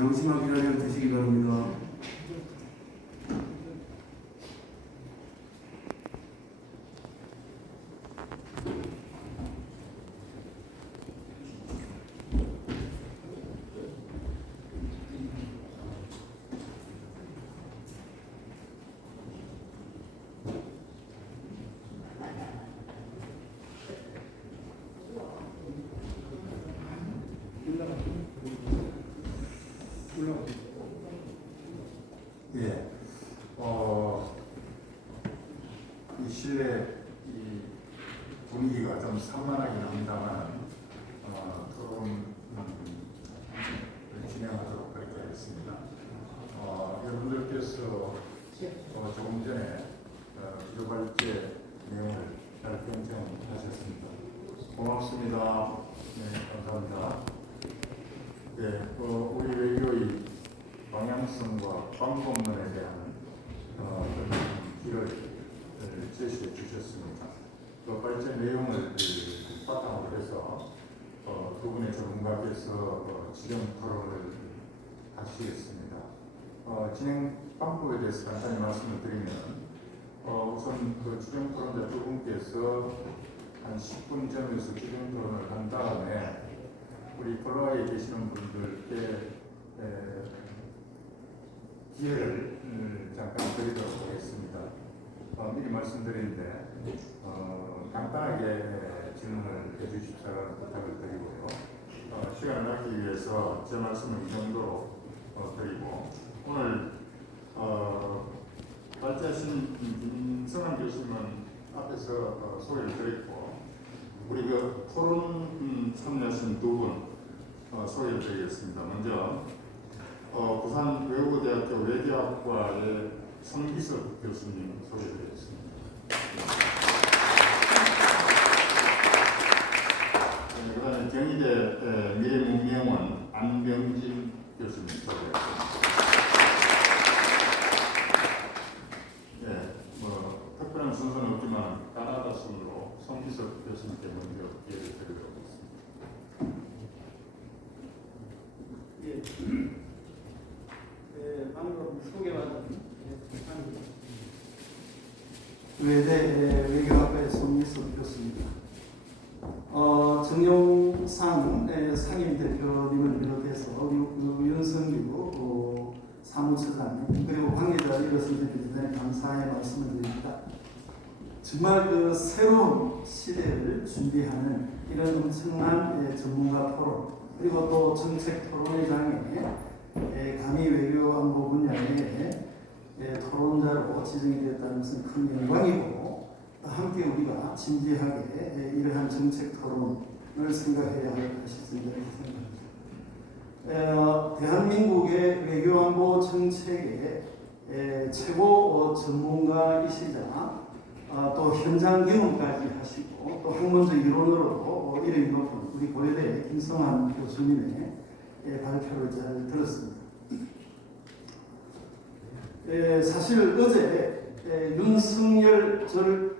명심하기를 드시기 바랍니다. 예, 이 실내 이 분위기가 좀 산만하긴 합니다만, 토론을 진행하도록 그렇게 하겠습니다. 여러분들께서 조금 전에 기조발제 내용을 잘 경청하셨습니다. 고맙습니다. 네, 감사합니다. 네, 우리 외교의 방향성과 방법론에 대한 길을 제시해 주셨습니다. 그 발제 내용을 바탕으로 해서 두 분의 전문가께서 진행 토론을 하시겠습니다. 진행 방법에 대해서 간단히 말씀을 드리면, 우선 그 진행 토론자 두 분께서 한 10분 전에서 진행 토론을 한 다음에 우리 폴로아에 계시는 분들께 기회를 잠깐 드리도록 하겠습니다. 미리 말씀드리는데 간단하게 질문을 해주십사라는 부탁을 드리고요. 시간을 아끼기 위해서 제 말씀을 이 정도로 드리고, 오늘 발제하신 김성환 교수님은 앞에서 소개를 드렸고, 우리 그 토론 참여하신 두 분 소개를 드리겠습니다. 먼저 부산 외국어대학교 외교학과의 성기석 교수님 소개드리겠습니다. 그 다음에 경희대 미래문명원 안병진 교수님 소개드리겠습니다. 특별한 순서는 없지만 까나다 순으로 성기석 교수님께 먼저 기회를 드리도록 하겠습니다. 방금 소개받은 외대 외교학과의 송미숙 교수입니다. 정용상 상임 대표님을 비롯해서 윤성규 사무처장님 그리고 관계자 여러분들께 대단히 감사의 말씀을 드립니다. 정말 그 새로운 시대를 준비하는 이런 엄청난 전문가 토론, 그리고 또 정책 토론의 장에 감히 외교 안보 분야의 토론자로 지정이 되었다는 것은 큰 영광이고, 함께 우리가 진지하게 이러한 정책 토론을 생각해야 할 것이다 이렇게 생각합니다. 대한민국의 외교 안보 정책의 최고 전문가이시자 또 현장 경험까지 하시고 또 학문적 이론으로 이름이 높은 우리 고려대 김성환 교수님의 발표를 잘 들었습니다. 사실 어제 윤석열 전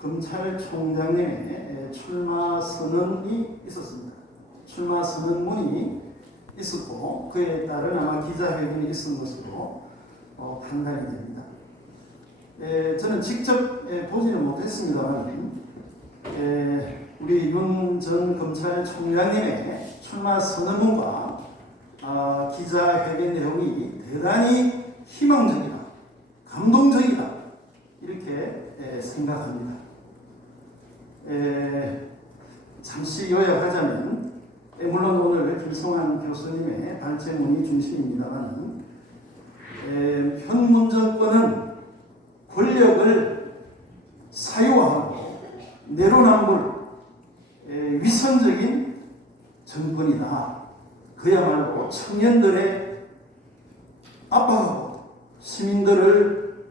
검찰총장님의 출마 선언이 있었습니다. 출마 선언문이 있었고 그에 따른 아마 기자회견이 있은 것으로 판단이 됩니다. 저는 직접 보지는 못했습니다만 우리 윤 전 검찰총장님의 출마 선언문과 기자회견 내용이 대단히 희망적이다, 감동적이다 이렇게 생각합니다. 잠시 요약하자면, 물론 오늘 김성환 교수님의 발제문이 중심입니다만, 현 문정권은 권력을 사유화하고 내로남불 위선적인 정권이다. 그야말로 청년들의 압박하고 시민들을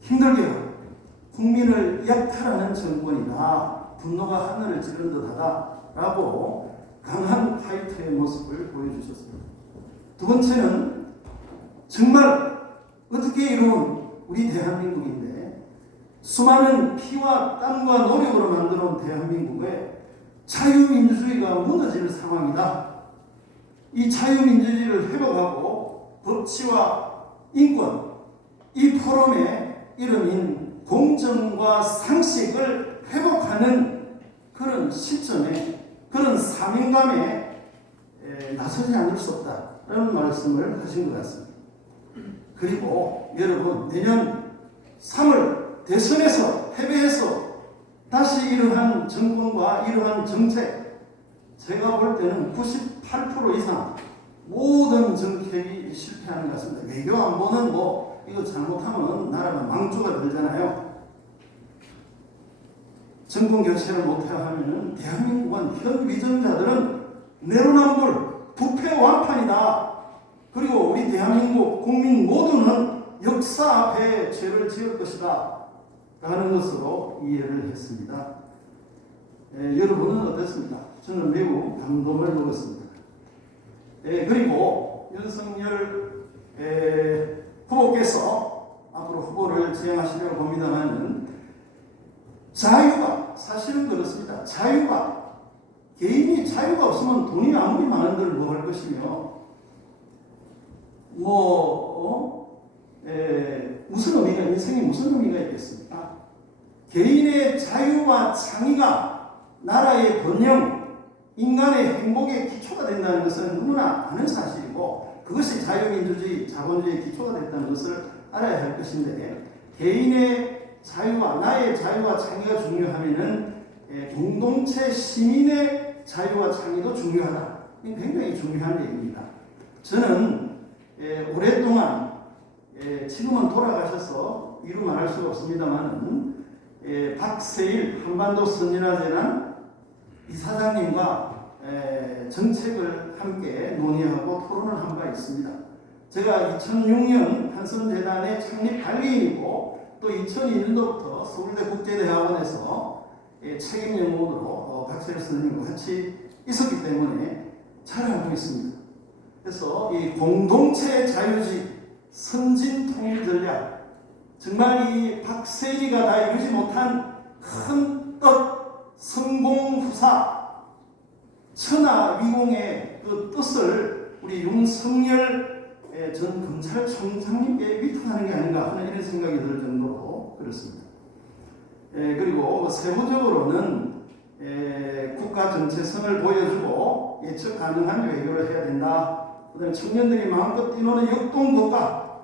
힘들게 하고 국민을 약탈하는 정권이다. 분노가 하늘을 찌른 듯하다라고 강한 파이터의 모습을 보여주셨습니다. 두 번째는 정말 어떻게 이룬 우리 대한민국인데 수많은 피와 땀과 노력으로 만들어온 대한민국에 자유민주주의가 무너질 상황이다. 이 자유민주주의를 회복하고 법치와 인권, 이 포럼의 이름인 공정과 상식을 회복하는 그런 시점에, 그런 사명감에 나서지 않을 수 없다라는 말씀을 하신 것 같습니다. 그리고 여러분, 내년 3월 대선에서 패배해서 다시 이러한 정권과 이러한 정책, 제가 볼 때는 98% 이상 모든 정책이 실패하는 것 같습니다. 외교 안보는 뭐 이거 잘못하면 나라가 망조가 되잖아요. 정권 교체를 못해야 하면은 대한민국은 현 위정자들은 내로남불, 부패 완판이다. 그리고 우리 대한민국 국민 모두는 역사 앞에 죄를 지을 것이다 라는 것으로 이해를 했습니다. 여러분은 어땠습니까? 저는 매우 감동을 먹었습니다. 그리고 윤석열 후보께서 앞으로 후보를 지향하시려고 봅니다만은 자유가, 사실은 그렇습니다. 자유가, 개인이 자유가 없으면 돈이 아무리 많은들 뭐 할 것이며, 무슨 의미가, 인생에 무슨 의미가 있겠습니까? 개인의 자유와 창의가 나라의 번영, 인간의 행복의 기초가 된다는 것은 누구나 아는 사실이고, 그것이 자유민주주의, 자본주의의 기초가 됐다는 것을 알아야 할 것인데, 개인의 자유와 나의 자유와 창의가 중요하면은 공동체 시민의 자유와 창의도 중요하다. 이게 굉장히 중요한 얘기입니다. 저는 오랫동안 지금은 돌아가셔서 이루 말할 수 없습니다만은 박세일 한반도 선진화재단 이사장님과 정책을 함께 논의하고 토론을 한 바 있습니다. 제가 2006년 한선재단의 창립 관리인이고 또 2002년도부터 서울대 국제대학원에서 책임 연구원으로 박세일 선생님과 같이 있었기 때문에 잘 알고 있습니다. 그래서 이 공동체 자유주의, 선진 통일 전략, 정말 이 박세일이가 다 이루지 못한 큰 뜻, 성공 후사, 천하위공의 그 뜻을 우리 윤석열 전 검찰총장님께 위탁하는 게 아닌가 하는 이런 생각이 들 정도로 그렇습니다. 그리고 세부적으로는 국가 정체성을 보여주고 예측 가능한 외교를 해야 된다. 그다음에 청년들이 마음껏 뛰노는 역동국가,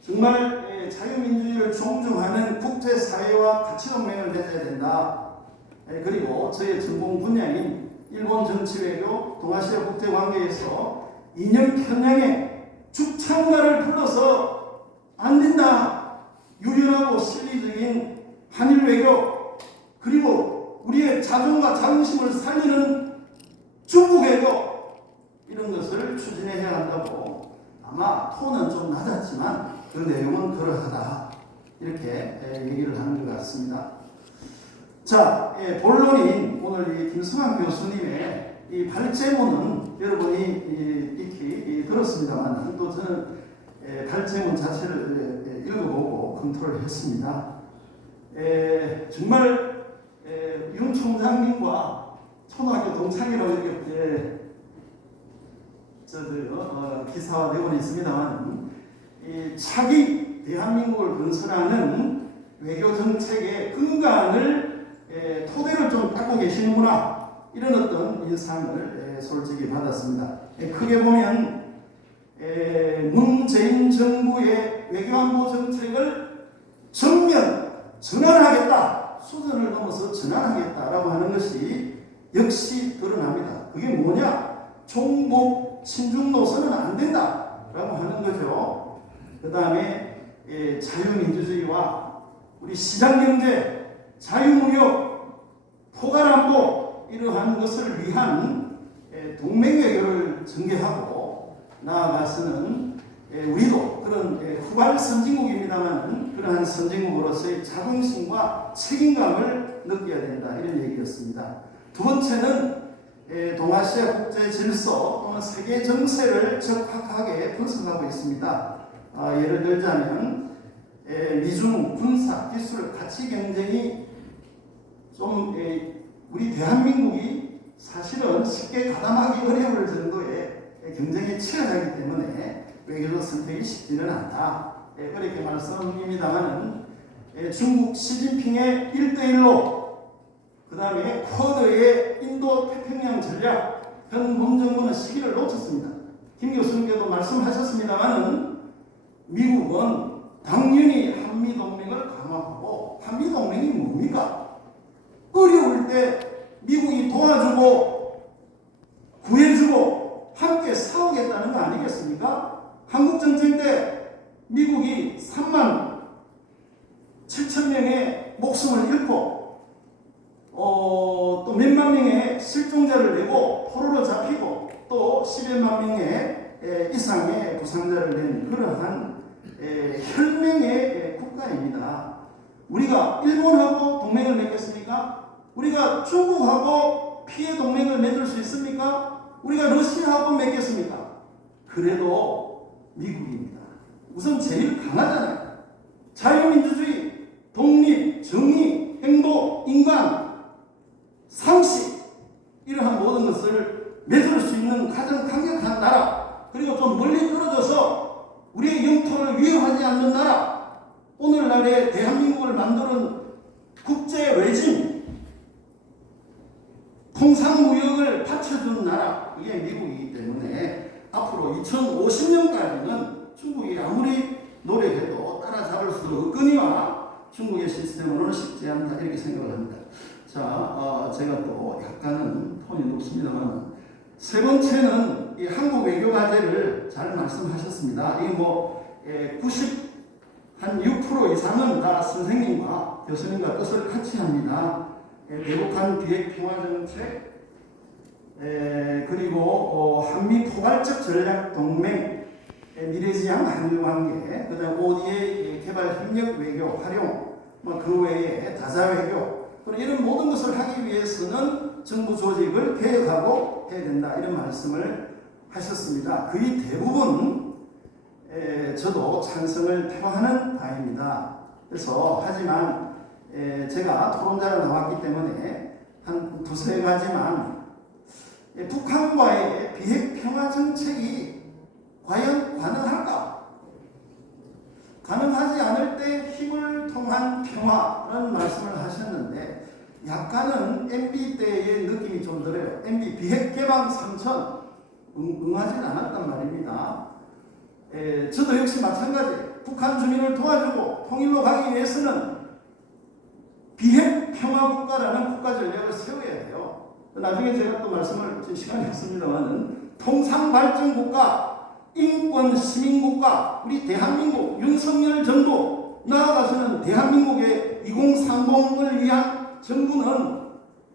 정말 자유민주주의를 존중하는 국제사회와 가치동맹을 맺어야 된다. 그리고 저의 전공 분야인 일본 정치외교, 동아시아 국제관계에서 이념 편향의 죽창가를 불러서 안 된다. 유연하고 실리적인 한일 외교, 그리고 우리의 자존과 자긍심을 살리는 중국 외교, 이런 것을 추진해야 한다고, 아마 톤은 좀 낮았지만 그 내용은 그러하다, 이렇게 얘기를 하는 것 같습니다. 자, 본론인 오늘 이 김성환 교수님의 이 발제문은 여러분이 익히 들었습니다만 또 저는 발제문 자체를 읽어보고 검토를 했습니다. 정말 윤 총장님과 초등학교 동창이라고 이렇게 기사화되고 있습니다만, 차기 대한민국을 건설하는 외교 정책의 근간을 토대를 좀 닦고 계시는구나, 이런 어떤 인상을 솔직히 받았습니다. 크게 보면 문재인 정부의 외교안보 정책을 전면 전환하겠다, 수준을 넘어서 전환하겠다라고 하는 것이 역시 드러납니다. 그게 뭐냐? 종북 친중 노선은 안 된다라고 하는 거죠. 그 다음에 자유민주주의와 우리 시장경제, 자유무역, 포괄안보, 이러한 것을 위한 동맹외교를 전개하고 나아가서는 우리도 그런 후발 선진국입니다만 그러한 선진국으로서의 자긍심과 책임감을 느껴야 된다, 이런 얘기였습니다. 두 번째는 동아시아 국제 질서 또는 세계 정세를 적확하게 분석하고 있습니다. 예를 들자면 미중 군사 기술 가치 경쟁이 좀 우리 대한민국이 사실은 쉽게 가담하기 어려울 정도의 경쟁이 치열하기 때문에 외교적 선택이 쉽지는 않다. 그렇게 말씀입니다만은 중국 시진핑의 1대1로 그 다음에 쿼드의 인도 태평양 전략 현 문정부는 시기를 놓쳤습니다. 김 교수님께도 말씀하셨습니다만은 미국은 당연히 한미동맹을 강화하고 한미동맹이 뭡니까? 어려울 때 미국이 도와주고 구해주고 함께 싸우겠다는 거 아니겠습니까? 한국전쟁 때 미국이 3만 7천 명의 목숨을 잃고 또 몇만 명의 실종자를 내고 포로로 잡히고 또 11만 명의 이상의 부상자를 낸 그러한 혈맹의 국가입니다. 우리가 일본하고 동맹을 맺겠습니까? 우리가 중국하고 피해 동맹을 맺을 수 있습니까? 우리가 러시아하고 맺겠습니까? 그래도 미국입니다. 우선 제일 강하잖아요. 자유민주주의, 독립, 정의, 행복, 인간, 상식 이러한 모든 것을 맺을 수 있는 가장 강력한 나라, 그리고 좀 멀리 떨어져서 우리의 영토를 위협하지 않는 나라, 오늘날의 대한민국을 만드는 국제 외진 통상무역을 받쳐주는 나라, 그게 미국이기 때문에 앞으로 2050년까지는 중국이 아무리 노력해도 따라잡을 수 없거니와 중국의 시스템으로는 쉽지 않다 이렇게 생각을 합니다. 자, 제가 또 약간은 톤이 높습니다만 세 번째는 이 한국 외교 과제를 잘 말씀하셨습니다. 이게 뭐 96% 이상은 다 선생님과 교수님과 뜻을 같이 합니다. 대북한 비핵 평화 정책, 그리고 한미 포괄적 전략 동맹, 미래지향 한일 관계, 그다음 ODA 개발 협력 외교 활용, 그 외에 다자 외교, 이런 모든 것을 하기 위해서는 정부 조직을 개혁하고 해야 된다 이런 말씀을 하셨습니다. 거의 대부분 저도 찬성을 표하는 바입니다. 그래서 하지만 제가 토론자로 나왔기 때문에 한 두세 가지만 북한과의 비핵 평화 정책이 과연 가능할까? 가능하지 않을 때 힘을 통한 평화라는 말씀을 하셨는데 약간은 MB 때의 느낌이 좀 들어요. MB 비핵 개방 3천 응하진 않았단 말입니다. 저도 역시 마찬가지. 북한 주민을 도와주고 통일로 가기 위해서는 비핵 평화 국가라는 국가 전략을 세워야 돼요. 나중에 제가 또 말씀을 시간이 없습니다만은 통상 발전 국가, 인권 시민 국가, 우리 대한민국 윤석열 정부 나아가서는 대한민국의 2030을 위한 정부는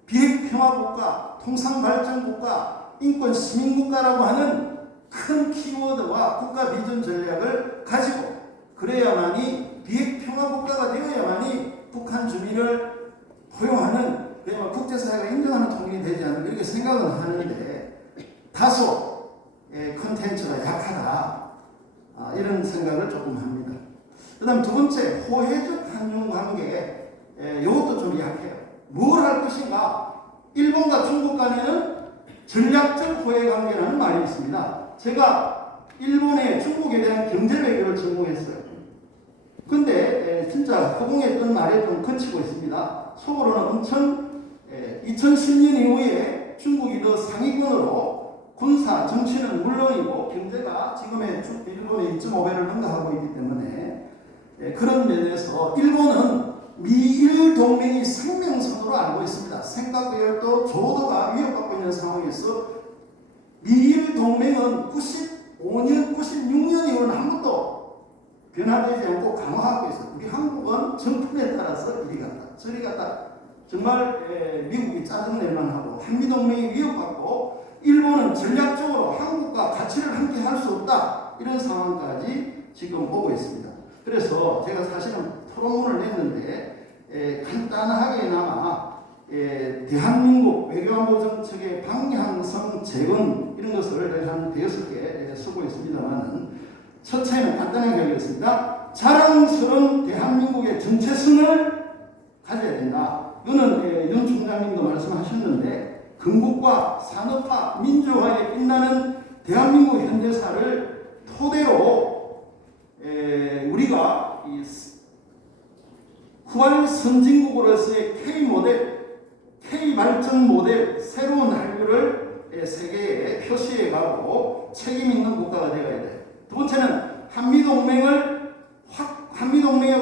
비핵 평화 국가, 통상 발전 국가, 인권 시민 국가라고 하는 큰 키워드와 국가 비전 전략을 가지고 그래야만이 비핵 평화 국가가 되어야만이 북한 주민을 포용하는 국제사회가 인정하는 통일이 되지 않을까 이렇게 생각은 하는데 다소 컨텐츠가 약하다 이런 생각을 조금 합니다. 그 다음 두 번째 호혜적 한중관계 이것도 좀 약해요. 뭘 할 것인가? 일본과 중국 간에는 전략적 호혜관계라는 말이 있습니다. 제가 일본에 중국에 대한 경제외교를 전공했어요. 근데 진짜 허공에 말에 좀 그치고 있습니다. 속으로는 엄청 2010년 이후에 중국이 더 상위권으로 군사, 정치는 물론이고 경제가 지금의 일본의 2.5배를 능가하고 있기 때문에 그런 면에서 일본은 미일 동맹이 생명선으로 알고 있습니다. 생각외도 조도가 위협받고 있는 상황에서 미일 동맹은 95년, 96년 이후는 한 번도 변화되지 않고 강화하고 있어요. 우리 한국은 정권에 따라서 이리 갔다 저리 갔다 정말 미국이 짜증낼만 하고 한미동맹이 위협받고 일본은 전략적으로 한국과 가치를 함께 할 수 없다 이런 상황까지 지금 오고 있습니다. 그래서 제가 사실은 토론문을 냈는데 간단하게나마 대한민국 외교안보 정책의 방향성 재건 이런 것을 한 5개 쓰고 있습니다만 첫 차이는 간단하게 하겠습니다. 자랑스러운 대한민국의 정체성을 가져야 된다. 이거는 윤 총장님도 말씀하셨는데 건국과 산업화, 민주화에 빛나는 대한민국 현대사를 토대로 우리가 이 후발 선진국으로서의 K 모델, K 발전 모델, 새로운 한류를 세계에 표시해 가고 책임 있는 국가가 되어야 돼. 두 번째는 한미동맹의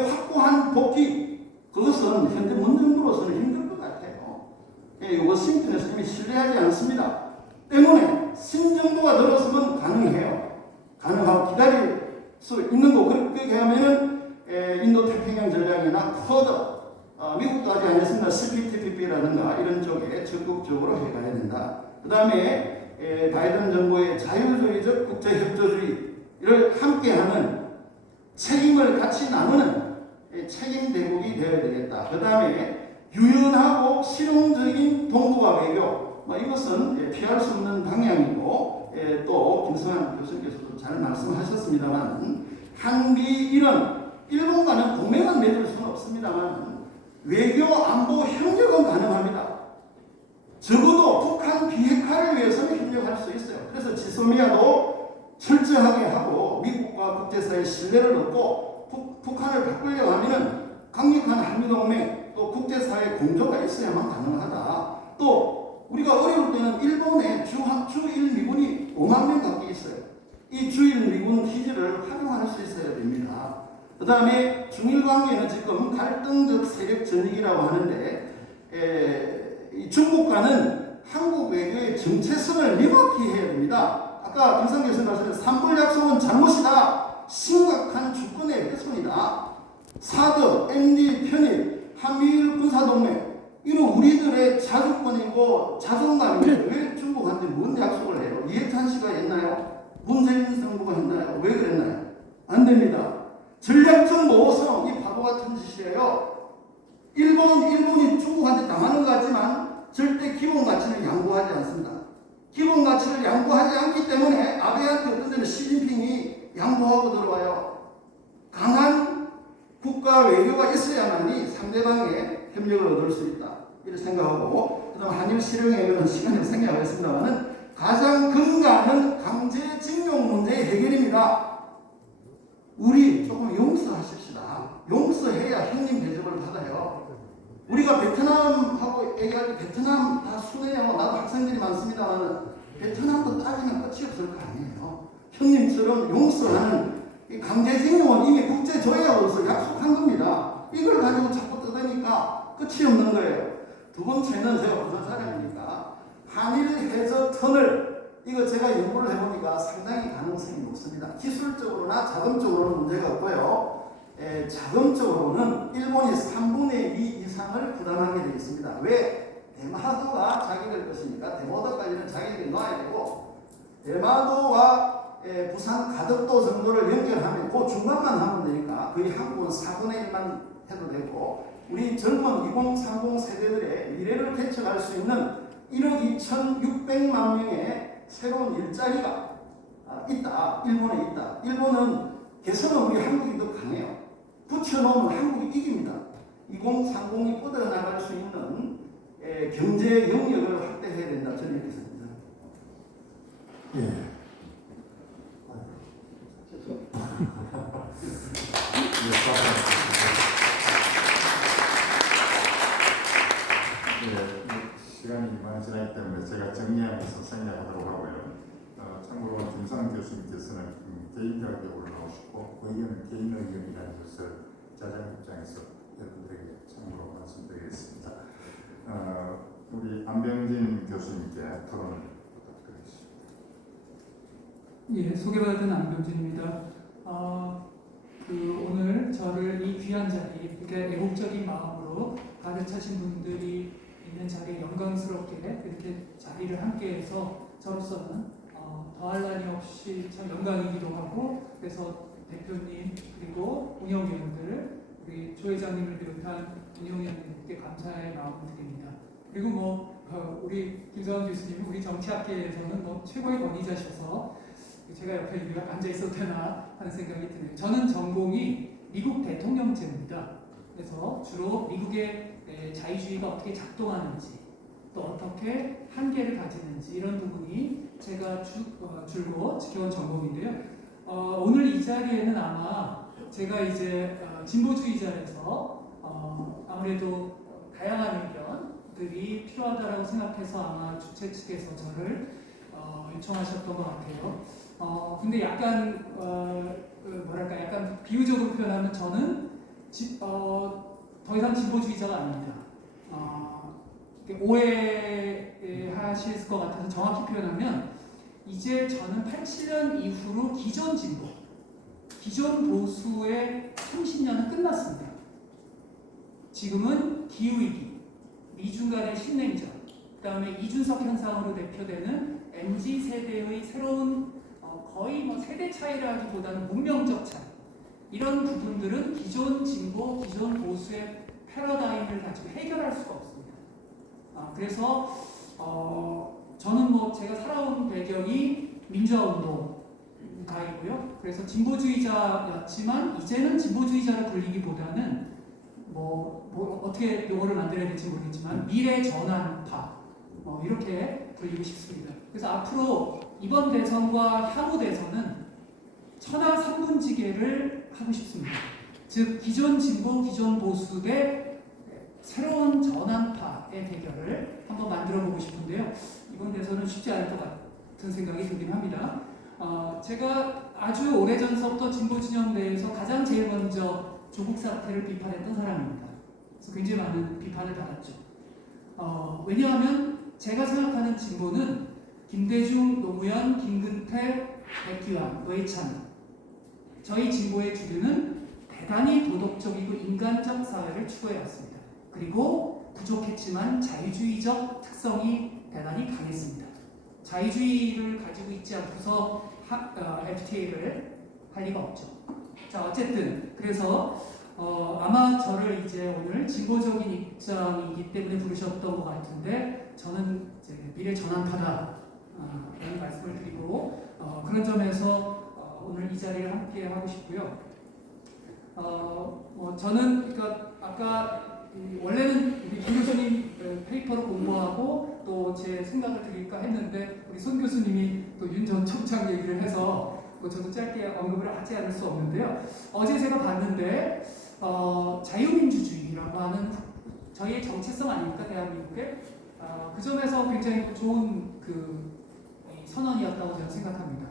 확고한 복귀. 그것은 현재 문정부로서는 힘들 것 같아요. 워싱턴에서 이미 신뢰하지 않습니다. 때문에 신정부가 들어서면 가능해요. 가능하고 기다릴 수 있는 거. 그렇게 하면은 인도 태평양 전략이나 쿼드, 미국까지 안 했습니다. CPTPP라든가 이런 쪽에 적극적으로 해가야 된다. 그 다음에 바이든 정부의 자유주의적 국제협조주의를 함께하는 책임을 같이 나누는 책임 대국이 되어야 되겠다. 그 다음에 유연하고 실용적인 동북아 외교, 이것은 피할 수 없는 방향이고 또 김성환 교수님께서도 잘 말씀하셨습니다만 한미 이런 일본과는 동맹은 맺을 수는 없습니다만 외교 안보 협력은 가능합니다. 적어도 북한 비핵화를 위해서는 협력할 수 있어요. 그래서 지소미아도 철저하게 하고 미국과 국제사회의 신뢰를 얻고 북한을 바꾸려고 하면 강력한 한미동맹 또 국제사회 공조가 있어야만 가능하다. 또 우리가 어려울 때는 일본에 주일 미군이 5만 명 가까이 있어요. 이 주일 미군 기지를 활용할 수 있어야 됩니다. 그 다음에 중일 관계는 지금 갈등적 세력 전익이라고 하는데 중국과는 한국 외교의 정체성을 명확히 해야 됩니다. 아까 김상 교수님 말씀하신 산불 약속은 잘못이다. 심각한 주권의 훼손이다. 사드, MD 편입, 한미일 군사동맹 이는 우리들의 자주권이고 자존감인데 왜 중국한테 뭔 약속을 해요? 이해찬 씨가 했나요? 문재인 정부가 했나요? 왜 그랬나요? 안 됩니다. 전략적 모호성, 이 바보 같은 짓이에요. 일본이 중국한테 당하는 것 같지만 절대 기본 가치는 양보하지 않습니다. 기본 가치를 양보하지 않기 때문에 아베한테 어떤 데는 시진핑이 양보하고 들어와요. 강한 국가 외교가 있어야만이 상대방의 협력을 얻을 수 있다. 이렇게 생각하고, 그 다음 한일 실용외교는 시간이 생략하겠습니다만 가장 근간은 강제징용 문제의 해결입니다. 우리 조금 용서하십시다. 용서해야 형님 대접을 받아요. 우리가 베트남하고 얘기할 때 베트남 다 순해요. 나도 학생들이 많습니다만 베트남도 따지면 끝이 없을 거 아니에요. 형님처럼 용서하는 이 강제징용은 이미 국제조약으로서 약속한 겁니다. 이걸 가지고 자꾸 뜯으니까 끝이 없는 거예요. 두 번째는 제가 부산 사람이니까 한일 해저 터널 이거 제가 연구를 해보니까 상당히 가능성이 높습니다. 기술적으로나 자금적으로는 문제가 없고요. 자금적으로는 일본이 3분의 2 이상을 부담하게 되어 있습니다. 왜? 대마도가 자기들 것이니까 대마도까지는 자기들이 놔야 되고 대마도와 부산 가덕도 정도를 연결하면 그 중간만 하면 되니까 거의 한국은 4분의 1만 해도 되고 우리 젊은 2030 세대들의 미래를 개척할 수 있는 1억 2,600만 명의 새로운 일자리가 있다. 일본에 있다. 일본은 개성은 우리 한국이 더 강해요. 붙여놓으면 한국이 이깁니다. 2030이 뻗어나갈 수 있는 경제 영역을 확대해야 된다. 저는 이렇게 생각합니다. 예. 시간이 많이 지나기 때문에 제가 정리하면서 생략하도록 하고요. 참고로 김상 교수님께서는 개인 자격으로 나오시고 그 의견은 개인 의견이라는 것을 자장 입장에서 여러분들에게 참고로 말씀드리겠습니다. 우리 안병진 교수님께 토론을 부탁드리겠습니다. 예, 소개받은 안병진입니다. 오늘 저를 이 귀한 자리, 그러니까 애국적인 마음으로 가득 차신 분들이 있는 자리에 영광스럽게 이렇게 자리를 함께해서 저로서는 더할 나위 없이 참 영광이기도 하고, 그래서 대표님 그리고 운영위원들, 우리 조 회장님을 비롯한 운영위원님께 감사의 마음을 드립니다. 그리고 우리 김성환 교수님, 우리 정치학계에서는 최고의 권위자셔서 제가 옆에 앉아 있어도 되나 하는 생각이 드네요. 저는 전공이 미국 대통령제입니다. 그래서 주로 미국의 자유주의가 어떻게 작동하는지, 또 어떻게 한계를 가지는지 이런 부분이 제가 줄곧 지켜온 전공인데요. 오늘 이 자리에는 아마 제가 이제 진보주의자에서 아무래도 다양한 의견들이 필요하다고 생각해서 아마 주최 측에서 저를 요청하셨던 것 같아요. 근데 약간 뭐랄까 약간 비유적으로 표현하면 저는 더 이상 진보주의자가 아닙니다. 오해하실 것 같아서 정확히 표현하면 이제 저는 87년 이후로 기존 진보, 기존 보수의 30년은 끝났습니다. 지금은 기후위기, 미중 간의 신냉전, 그 다음에 이준석 현상으로 대표되는 MZ세대의 새로운 거의 뭐 세대 차이라기보다는 문명적 차이, 이런 부분들은 기존 진보, 기존 보수의 패러다임을 가지고 해결할 수가 없습니다. 그래서 저는 뭐 제가 살아온 배경이 민주화운동가이고요. 그래서 진보주의자였지만 이제는 진보주의자로 불리기보다는 뭐 어떻게 용어를 만들어야 될지 모르겠지만 미래 전환파 이렇게 불리고 싶습니다. 그래서 앞으로 이번 대선과 향후 대선은 천하 삼분지계를 하고 싶습니다. 즉 기존 진보, 기존 보수 대 새로운 전환파의 대결을 한번 만들어 보고 싶은데요. 이번 대선은 쉽지 않을 것 같은 생각이 들긴 합니다. 제가 아주 오래전서부터 진보 진영 내에서 가장 제일 먼저 조국 사태를 비판했던 사람입니다. 그래서 굉장히 많은 비판을 받았죠. 왜냐하면 제가 생각하는 진보는 김대중, 노무현, 김근태, 백기환, 노회찬, 저희 진보의 주류는 대단히 도덕적이고 인간적 사회를 추구해왔습니다. 그리고 부족했지만 자유주의적 특성이 대단히 강했습니다. 자유주의를 가지고 있지 않고서 FTA를 할 리가 없죠. 자, 어쨌든 그래서 아마 저를 이제 오늘 진보적인 입장이기 때문에 부르셨던 것 같은데 저는 이제 미래 전환파다 라는 말씀을 드리고 그런 점에서 오늘 이 자리를 함께 하고 싶고요. 저는 그러니까 아까 원래는 우리 김 교수님 페이퍼를 공부하고 또 제 생각을 드릴까 했는데 우리 손 교수님이 또 윤 전 총장 얘기를 해서 저도 짧게 언급을 하지 않을 수 없는데요. 어제 제가 봤는데 자유민주주의라고 하는 저희의 정체성 아닙니까 대한민국의 그 점에서 굉장히 좋은 선언이었다고 저는 생각합니다.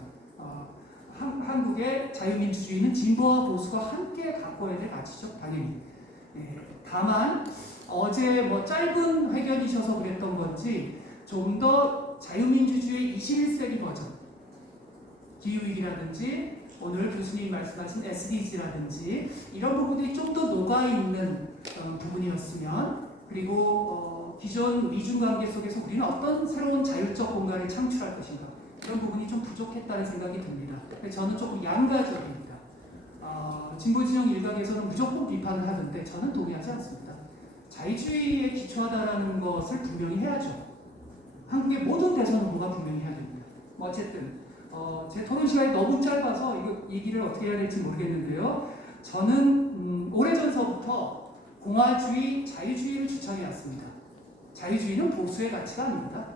한국의 자유민주주의는 진보와 보수가 함께 가꿔야 될 가치죠, 당연히. 다만 어제 뭐 짧은 회견이셔서 그랬던 건지 좀 더 자유민주주의 21세기 버전, 기후위기라든지 오늘 교수님이 말씀하신 SDG라든지 이런 부분들이 좀 더 녹아있는 부분이었으면 그리고 기존 미중관계 속에서 우리는 어떤 새로운 자율적 공간을 창출할 것인가 그런 부분이 좀 부족했다는 생각이 듭니다. 저는 조금 양가적입니다. 진보진영 일각에서는 무조건 비판을 하는데 저는 동의하지 않습니다. 자유주의에 기초하다라는 것을 분명히 해야죠. 한국의 모든 대선 후보가 분명히 해야 됩니다. 어쨌든 제 토론 시간이 너무 짧아서 이거 얘기를 어떻게 해야 될지 모르겠는데요. 저는 오래전서부터 공화주의, 자유주의를 추천해왔습니다. 자유주의는 보수의 가치가 아닙니다.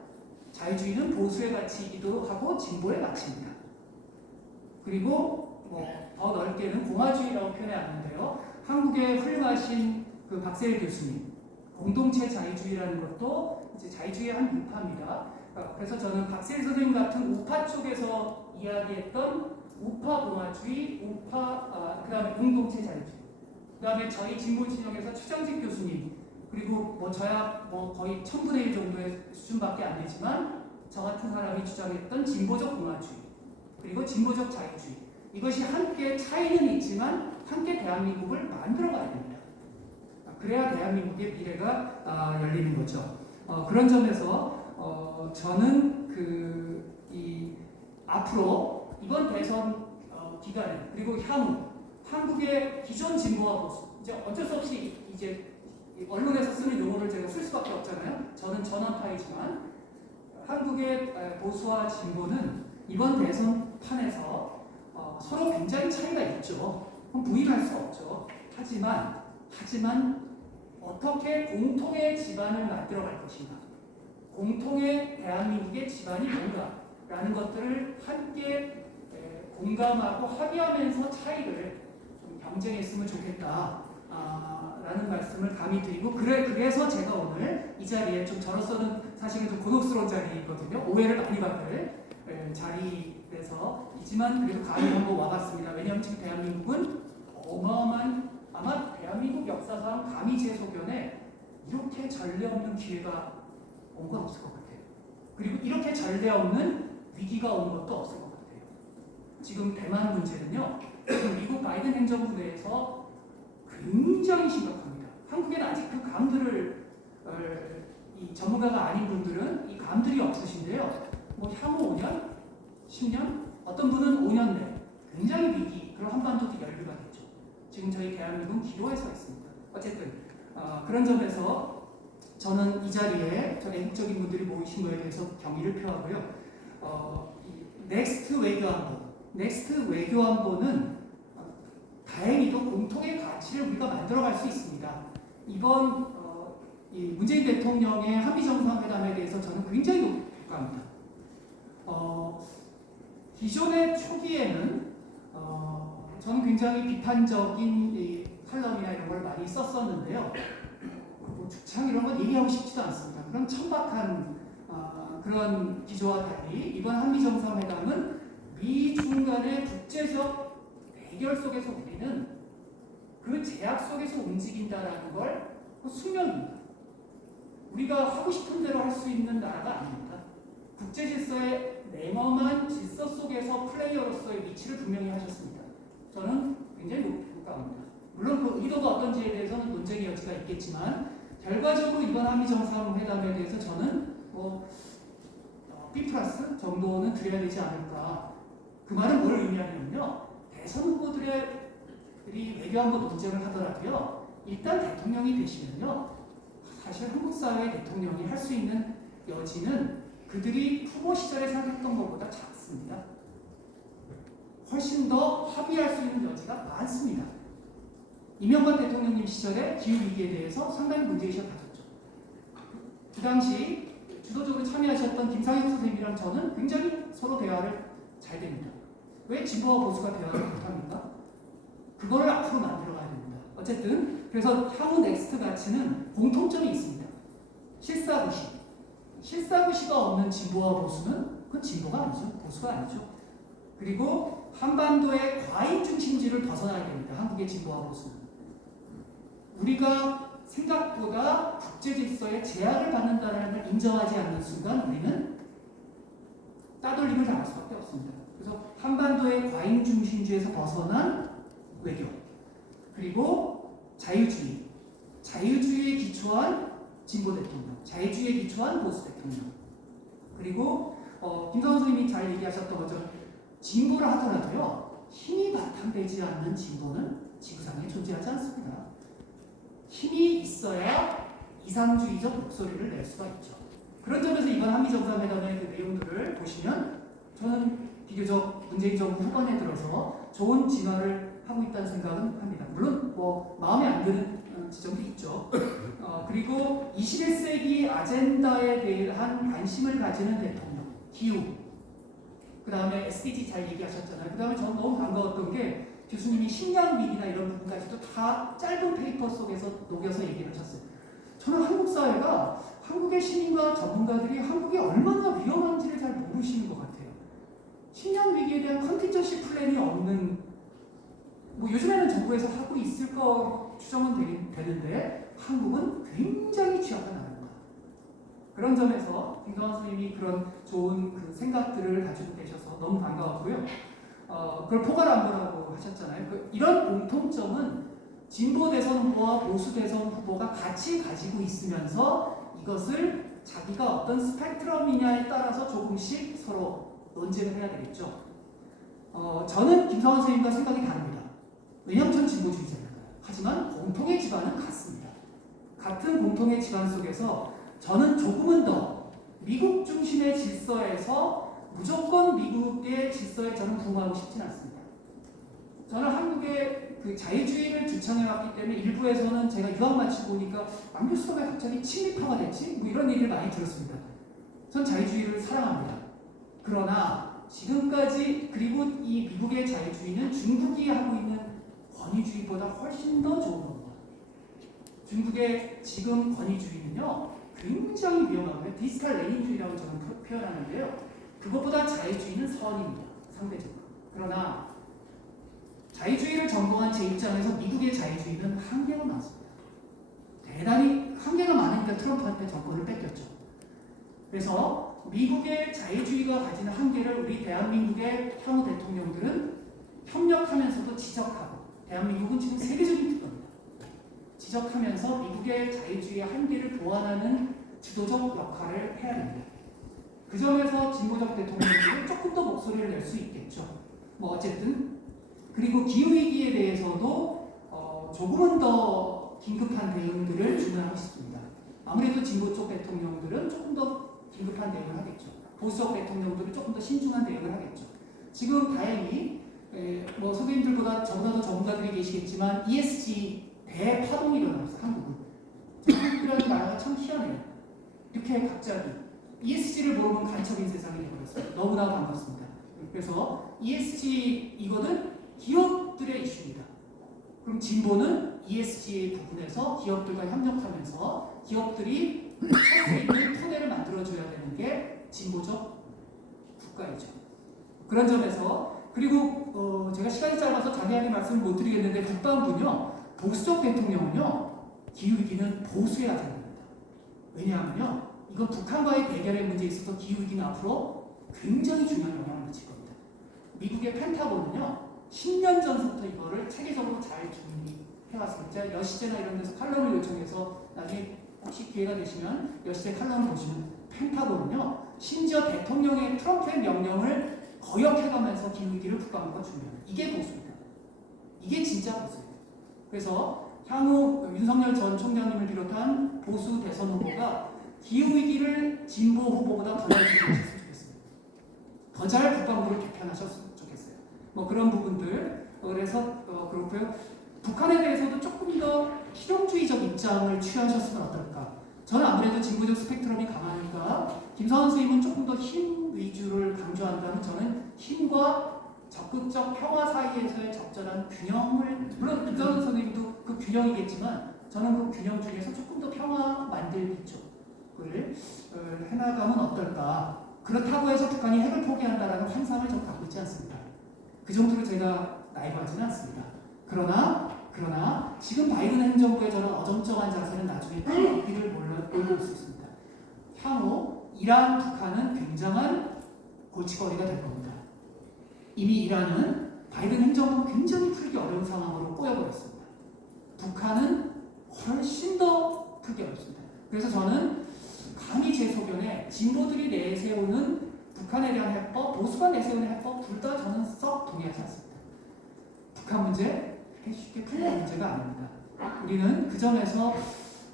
자유주의는 보수의 가치이기도 하고 진보의 가치입니다. 그리고 더 넓게는 공화주의라고 표현해왔는데요. 한국의 훌륭하신 박세일 교수님, 공동체 자유주의라는 것도 이제 자유주의의 한 우파입니다. 그래서 저는 박세일 선생님 같은 우파 쪽에서 이야기했던 우파 공화주의, 그 다음에 공동체 자유주의, 그 다음에 저희 진보 진영에서 추정직 교수님, 그리고 저야 거의 1000분의 1 정도의 수준밖에 안 되지만 저 같은 사람이 주장했던 진보적 공화주의, 그리고 진보적 자유주의, 이것이 함께 차이는 있지만 함께 대한민국을 만들어가야 됩니다. 그래야 대한민국의 미래가 열리는 거죠. 그런 점에서 저는 앞으로 이번 대선 기간에 그리고 향후 한국의 기존 진보와 보수, 이제 어쩔 수 없이 이제 언론에서 쓰는 용어를 제가 쓸 수밖에 없잖아요. 저는 전환파이지만 한국의 보수와 진보는 이번 대선판에서 서로 굉장히 차이가 있죠. 그럼 부인할 수 없죠. 하지만 어떻게 공통의 기반을 만들어갈 것인가, 공통의 대한민국의 기반이 뭔가라는 것들을 함께 공감하고 합의하면서 차이를 좀 경쟁했으면 좋겠다. 라는 말씀을 감히 드리고 그래서 제가 오늘 이 자리에 좀 저로서는 사실은 좀 곤혹스러운 자리거든요. 오해를 많이 받을 자리에서 있지만 그래도 감히 한번 와봤습니다. 왜냐하면 지금 대한민국은 어마어마한 아마 대한민국 역사상 감히 제 소견에 이렇게 전례 없는 기회가 온 건 없을 것 같아요. 그리고 이렇게 전례 없는 위기가 온 것도 없을 것 같아요. 지금 대만 문제는요. 지금 미국 바이든 행정부 내에서 굉장히 심각합니다. 한국에는 아직 그 감들을 이 전문가가 아닌 분들은 이 감들이 없으신데요. 뭐 향후 5년, 10년, 어떤 분은 5년 내 굉장히 위기, 그런 한반도도 열기가 됐죠. 지금 저희 대한민국은 기로에 서 있습니다. 어쨌든 그런 점에서 저는 이 자리에 저 애국적인 분들이 모이신 거에 대해서 경의를 표하고요. 넥스트 외교안보는 다행히도 공통의 가치를 우리가 만들어갈 수 있습니다. 이번 이 문재인 대통령의 한미 정상회담에 대해서 저는 굉장히 높이 평가합니다. 기존의 초기에는 저는 굉장히 비판적인 이 칼럼이나 이런 걸 많이 썼었는데요. 뭐 주창 이런 건 얘기하고 싶지도 않습니다. 그런 천박한 그런 기조와 달리 이번 한미 정상회담은 미중 간의 국제적 대결 속에서 우리는 그 제약 속에서 움직인다라는 걸 숙명입니다. 우리가 하고 싶은 대로 할 수 있는 나라가 아닙니다. 국제 질서의 냉엄한 질서 속에서 플레이어로서의 위치를 분명히 하셨습니다. 저는 굉장히 높이 평가합니다. 물론 그 의도가 어떤지에 대해서는 논쟁의 여지가 있겠지만 결과적으로 이번 한미 정상회담에 대해서 저는 B+ 정도는 드려야 되지 않을까. 그 말은 뭘 의미하냐면요. 대선 후보들이 외교안보 논쟁을 하더라도요. 일단 대통령이 되시면요. 사실 한국 사회 대통령이 할 수 있는 여지는 그들이 후보 시절에 생각했던 것보다 작습니다. 훨씬 더 합의할 수 있는 여지가 많습니다. 이명박 대통령님 시절에 기후위기에 대해서 상당히 문제의식을 가졌죠. 그 당시 주도적으로 참여하셨던 김상혁 선생님이랑 저는 굉장히 서로 대화를 잘 됩니다. 왜 진보와 보수가 대화를 못합니까? 그거를 앞으로 만들어가야 됩니다. 어쨌든 그래서 향후 넥스트 가치는 공통점이 있습니다. 실사구시가 없는 진보와 보수는 그건 진보가 아니죠. 보수가 아니죠. 그리고 한반도의 과잉 중심지를 벗어나야 됩니다. 한국의 진보와 보수는. 우리가 생각보다 국제 질서에 제약을 받는다는 걸 인정하지 않는 순간 우리는 따돌림을 당할 수밖에 없습니다. 그래서 한반도의 과잉 중심주의에서 벗어난 외교, 그리고 자유주의에 기초한 진보 대통령, 자유주의에 기초한 보수 대통령, 그리고 김성원 선생님이 잘 얘기하셨던 것처럼 진보를 하더라도요 힘이 바탕되지 않는 진보는 지구상에 존재하지 않습니다. 힘이 있어야 이상주의적 목소리를 낼 수가 있죠. 그런 점에서 이번 한미 정상회담의 그 내용들을 보시면 저는 비교적 문재인 정부 후반에 들어서 좋은 진화를 하고 있다는 생각은 합니다. 물론 뭐 마음에 안 드는 지점도 있죠. 그리고 21세기 아젠다에 대한 관심을 가지는 대통령, 기후, 그 다음에 SDG 잘 얘기하셨잖아요. 그 다음에 저는 너무 반가웠던 게 교수님이 식량 위기나 이런 부분까지도 다 짧은 페이퍼 속에서 녹여서 얘기를 하셨어요. 저는 한국 사회가 한국의 시민과 전문가들이 한국이 얼마나 위험한지를 잘 모르시는 것 같아요. 식량 위기에 대한 컨틴전시 플랜이 없는, 뭐 요즘에는 정부에서 하고 있을 거 추정은 되는데 한국은 굉장히 취약한 나라입니다. 그런 점에서 김성환 선생님이 그런 좋은 그 생각들을 가지고 계셔서 너무 반가웠고요. 그걸 포괄안보라고 하셨잖아요. 이런 공통점은 진보 대선 후보와 보수 대선 후보가 같이 가지고 있으면서 이것을 자기가 어떤 스펙트럼이냐에 따라서 조금씩 서로 논쟁을 해야 되겠죠. 저는 김성환 선생님과 생각이 다릅니다. 왜냐하면 전 진보주의자니까요. 하지만 공통의 기반은 같습니다. 같은 공통의 기반 속에서 저는 조금은 더 미국 중심의 질서에서 무조건 미국의 질서에 저는 부응하고 싶진 않습니다. 저는 한국의 그 자유주의를 주창해왔기 때문에 일부에서는 제가 유학 마치고 보니까 안교수가 왜 갑자기 친미파가 됐지? 뭐 이런 얘기를 많이 들었습니다. 전 자유주의를 사랑합니다. 그러나 지금까지 그리고 이 미국의 자유주의는 중국이 하고 있는 권위주의보다 훨씬 더 좋은 겁니다. 중국의 지금 권위주의는요 굉장히 위험하고요. 디지털 레닌주의라고 저는 표현하는데요. 그것보다 자유주의는 선입니다. 상대적으로. 그러나 자유주의를 전공한 제 입장에서 미국의 자유주의는 한계가 많습니다. 대단히 한계가 많으니까 트럼프한테 정권을 뺏겼죠. 그래서 미국의 자유주의가 가지는 한계를 우리 대한민국의 향후 대통령들은 협력하면서도 지적하고, 대한민국은 지금 세계적인 국가입니다. 지적하면서 미국의 자유주의의 한계를 보완하는 주도적 역할을 해야 됩니다. 그 점에서 진보적 대통령들은 조금 더 목소리를 낼 수 있겠죠. 뭐 어쨌든 그리고 기후위기에 대해서도 조금은 더 긴급한 대응들을 주문하고 싶습니다. 아무래도 진보 쪽 대통령들은 조금 더 긴급한 대응을 하겠죠. 보수적 대통령들은 조금 더 신중한 대응을 하겠죠. 지금 다행히 뭐 선생님들보다 저보다 더 전문가들이 계시겠지만 ESG 대파동이 일어나고 있어요. 한국은. 한국이라는 나라가 참 희한해요. 이렇게 갑자기 ESG를 모르면 간첩인 세상이 되어버렸어요. 너무나 반갑습니다. 그래서 ESG 이거는 기업들의 이슈입니다. 그럼 진보는 ESG 부분에서 기업들과 협력하면서 기업들이 할 수 있는 토대를 만들어줘야 되는 게 진보적 국가이죠. 그런 점에서 그리고 제가 시간이 짧아서 자세하게 말씀을 못 드리겠는데 국방부는요 보수적 대통령은요 기후위기는 보수해야 됩니다. 왜냐하면요 이건 북한과의 대결의 문제에 있어서 기후위기는 앞으로 굉장히 중요한 영향을 미칠 겁니다. 미국의 펜타곤은요 10년 전부터 이거를 체계적으로 잘 준비해왔습니다. 여시제나 이런 데서 칼럼을 요청해서 나중에 혹시 기회가 되시면 여시제 칼럼을 보시면 펜타곤은요 심지어 대통령의 트럼프의 명령을 거역해가면서 기후위기를 국방부가 준비합니다. 이게 보수입니다. 이게 진짜 보수예요. 그래서 향후 윤석열 전 총장님을 비롯한 보수 대선 후보가 기후위기를 진보 후보보다 더 잘 준비하셨으면 좋겠습니다. 더 잘 국방부를 개편하셨으면 좋겠어요. 뭐 그런 부분들 그래서 그렇고요. 북한에 대해서도 조금 더 실용주의적 입장을 취하셨으면 어떨까. 저는 아무래도 진보적 스펙트럼이 강하니까 김성환 선생님은 조금 더 힘 위주를 강조한다면 저는 힘과 적극적 평화 사이에서의 적절한 균형을 물론 김성환 선생님도 그 균형이겠지만 저는 그 균형 중에서 조금 더 평화 만들기 쪽을 해나가면 어떨까. 그렇다고 해서 북한이 핵을 포기한다라는 환상을 저는 갖고 있지 않습니다. 그 정도로 제가 나이브하지는 않습니다. 그러나 지금 바이든 행정부의 저는 어정쩡한 자세는 나중에 큰 앞뒤를 몰고 올 수 있습니다. 향후 이란, 북한은 굉장한 골칫거리가 될 겁니다. 이미 이란은 바이든 행정부 굉장히 풀기 어려운 상황으로 꼬여버렸습니다. 북한은 훨씬 더 풀기 어렵습니다. 그래서 저는 감히 제 소견에 진보들이 내세우는 북한에 대한 해법, 보수가 내세우는 해법 둘 다 저는 썩 동의하지 않습니다. 북한 문제 그렇게 쉽게 풀릴 문제가 아닙니다. 우리는 그 점에서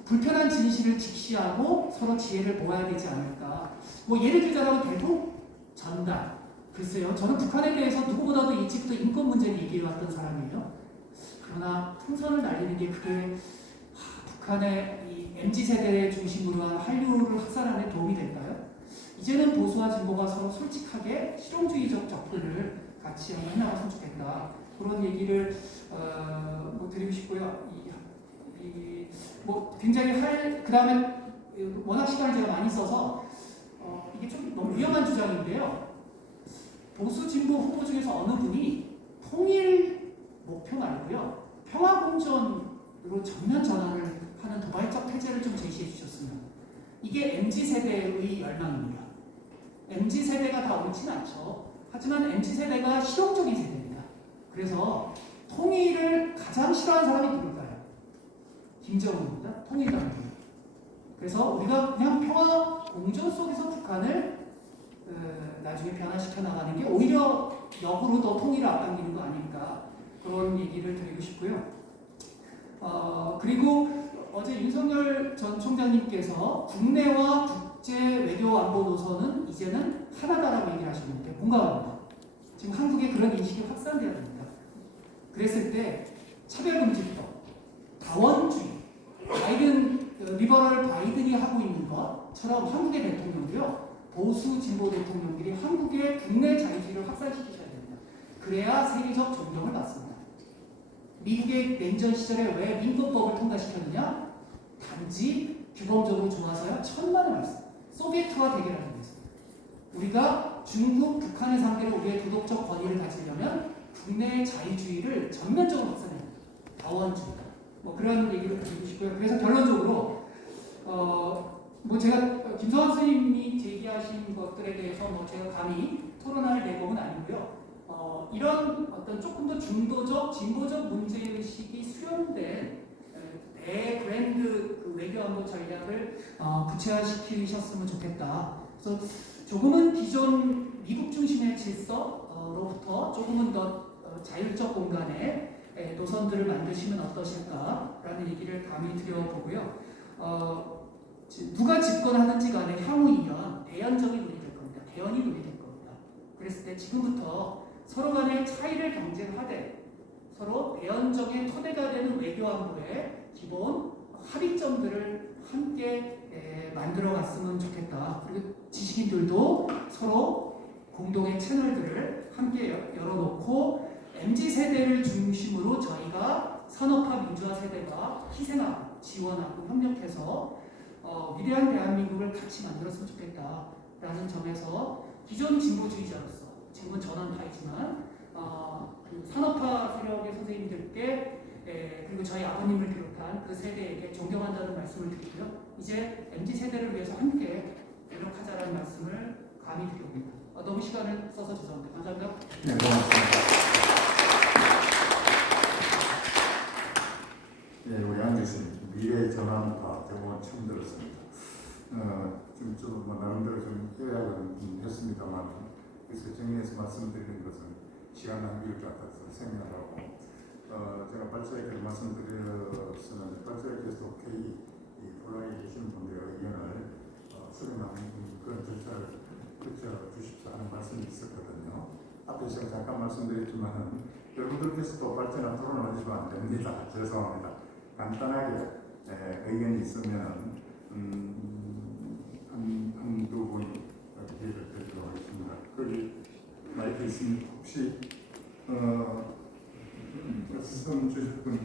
불편한 진실을 직시하고 서로 지혜를 모아야 되지 않을까. 뭐 예를 들자면 대북 전단. 글쎄요, 저는 북한에 대해서 누구보다도 일찍부터 인권 문제를 얘기해왔던 사람이에요. 그러나 풍선을 날리는 게 그게 북한의 이 MZ세대를 중심으로 한 한류를 확산하는 데 도움이 될까요? 이제는 보수와 진보가 서로 솔직하게 실용주의적 접근을 같이 해나갔으면 좋겠다. 그런 얘기를 뭐 드리고 싶고요. 뭐 굉장히 그 다음에 워낙 시간을 제가 많이 써서 이게 좀 너무 위험한 주장인데요. 보수 진보 후보 중에서 어느 분이 통일 목표 말고요. 평화공존으로 전면 전환을 하는 도발적 태제를 좀 제시해 주셨으면. 이게 MZ세대의 열망입니다. MZ세대가 다 옳진 않죠. 하지만 MZ세대가 실용적인 세대입니다. 그래서 통일을 가장 싫어하는 사람이 누굴까요? 김정은입니다. 통일당입니다. 그래서 우리가 그냥 평화 공존 속에서 북한을 나중에 변화시켜 나가는 게 오히려 역으로 더 통일을 앞당기는 거 아닐까 그런 얘기를 드리고 싶고요. 그리고 어제 윤석열 전 총장님께서 국내와 국제 외교 안보 노선은 이제는 하나다라고 얘기를 하셨는데 공감합니다. 지금 한국에 그런 인식이 확산되어야 됩니다. 그랬을 때 차별금지법, 다원주의, 리버럴 바이든이 하고 있는 것처럼 한국의 대통령도요 보수 진보 대통령들이 한국의 국내 자유주의를 확산시키셔야 됩니다. 그래야 세계적 존경을 받습니다. 미국의 냉전 시절에 왜 민법법을 통과시켰느냐? 단지 규범적으로 좋아서야 천만의 말씀. 소비에트와 대결하는 거였습니다. 우리가 중국, 북한을 상대로 우리의 도덕적 권위를 가지려면 국내의 자유주의를 전면적으로 확산해야 합니다. 다원주의. 뭐 그런 얘기를 드리고 싶고요. 그래서 결론적으로 뭐 제가 김성환 선생님이 제기하신 것들에 대해서 뭐 제가 감히 토론할 내용은 아니고요. 이런 어떤 조금 더 중도적, 진보적 문제의식이 수렴된 대브랜드 그 외교안보 전략을 구체화시키셨으면 좋겠다. 그래서 조금은 기존 미국 중심의 질서로부터 조금은 더 자율적 공간의 노선들을 만드시면 어떠실까라는 얘기를 감히 드려보고요. 누가 집권하는지 간에 향후 2년 대연정이 논의될 겁니다. 대연이 논의될 겁니다. 그랬을 때 지금부터 서로 간의 차이를 경쟁하되 서로 대연정의 토대가 되는 외교안보의 기본 합의점들을 함께 만들어 갔으면 좋겠다. 그리고 지식인들도 서로 공동의 채널들을 함께 열어놓고 MZ세대를 중심으로 저희가 산업화 민주화 세대가 희생하고 지원하고 협력해서 위대한 대한민국을 같이 만들었으면 좋겠다라는 점에서 기존 진보주의자로서 지금은 전환파이지만 그 산업화 세력의 선생님들께 그리고 저희 아버님을 비롯한 그 세대에게 존경한다는 말씀을 드리고요. 이제 MZ세대를 위해서 함께 노력하자라는 말씀을 감히 드립니다. 너무 시간을 써서 죄송합니다. 감사합니다. 네, 고맙습니다. 네, 우리 안 교수님 미래 전환파 제목은 처음 들었습니다. 좀 나름대로 좀 요약은 했습니다만 그래서 정리해서 말씀드리는 것은 시간 낭비일 것 같아서 생략하고 제가 발제를 말씀드렸으면 발제께서 K 온라인에 계신 분들의 의견을 수렴하는 그런 절차를 거쳐 주십사 하는 말씀이 있었거든요. 앞에 제가 잠깐 말씀드렸지만 여러분들께서도 발제나 토론을 하시면 안 됩니다. 죄송합니다. 간단하게 의견이 있으면 한두 분이 기회를 드리도록 하겠습니다. 거기 마이크 있으면 혹시 말씀 주실 분,